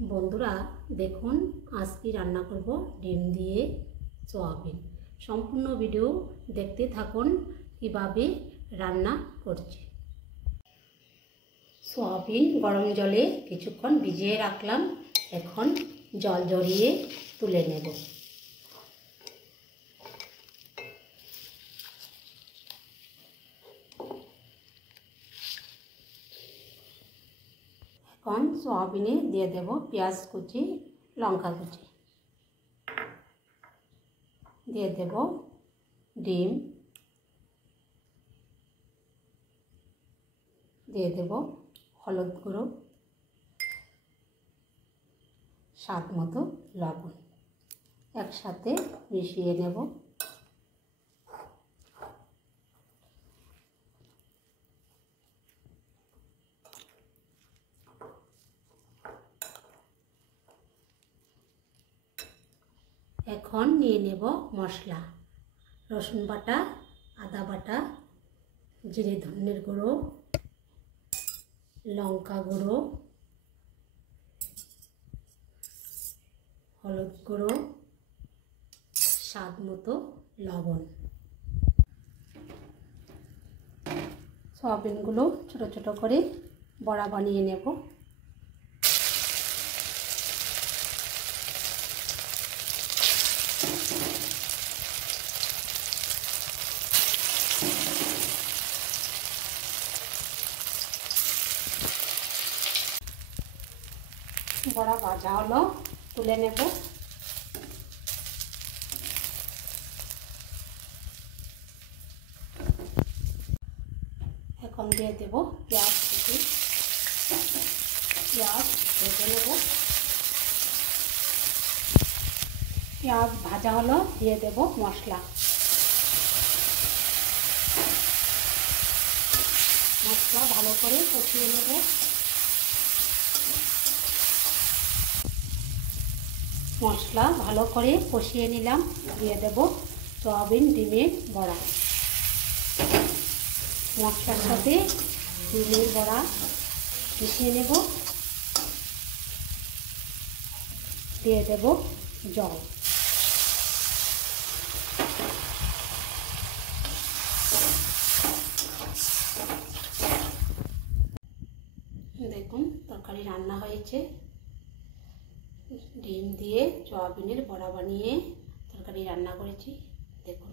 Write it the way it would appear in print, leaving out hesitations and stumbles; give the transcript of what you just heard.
বন্ধুরা দেখুন আজকে রান্না করব ডিম দিয়ে সয়াবিন। সম্পূর্ণ ভিডিও দেখতে থাকুন কিভাবে রান্না করছি। সয়াবিন গরম জলে কিছুক্ষণ ভিজিয়ে রাখলাম, এখন জল ঝরিয়ে তুলে নেব। এখন সয়াবিনে দিয়ে দেব পেঁয়াজ কুচি, লঙ্কা কুচি, দিয়ে দেব ডিম, দিয়ে দেব হলুদ গুঁড়ো, স্বাদ মতো লবণ, একসাথে মিশিয়ে নেব। এখন নিয়ে নেব মশলা, রসুন বাটা, আদা বাটা, জিরে ধনের গুঁড়ো, লঙ্কা গুঁড়ো, হলুদ গুঁড়ো, স্বাদ মতো লবণ। সয়াবিনগুলো ছোট ছোট করে বড়া বানিয়ে নেব। বড়া ভাজা হলো, তুলে নেব। এখন দিয়ে দেব পেঁয়াজ কুচি, পেঁয়াজ ভেজে নেব। পেঁয়াজ ভাজা হলো, দিয়ে দেব মশলা। মশলা ভালো করে কষিয়ে নেব। মশলা ভালো করে কষিয়ে নিলাম, দিয়ে দেব সয়াবিন ডিমের বড়া। মশলার সাথে ডিমের বড়া মিশিয়ে নেব, দিয়ে দেব জল। দেখুন তরকারি রান্না হয়েছে। ডিম দিয়ে সয়াবিনের বড়া বানিয়ে তরকারি রান্না করেছি, দেখুন।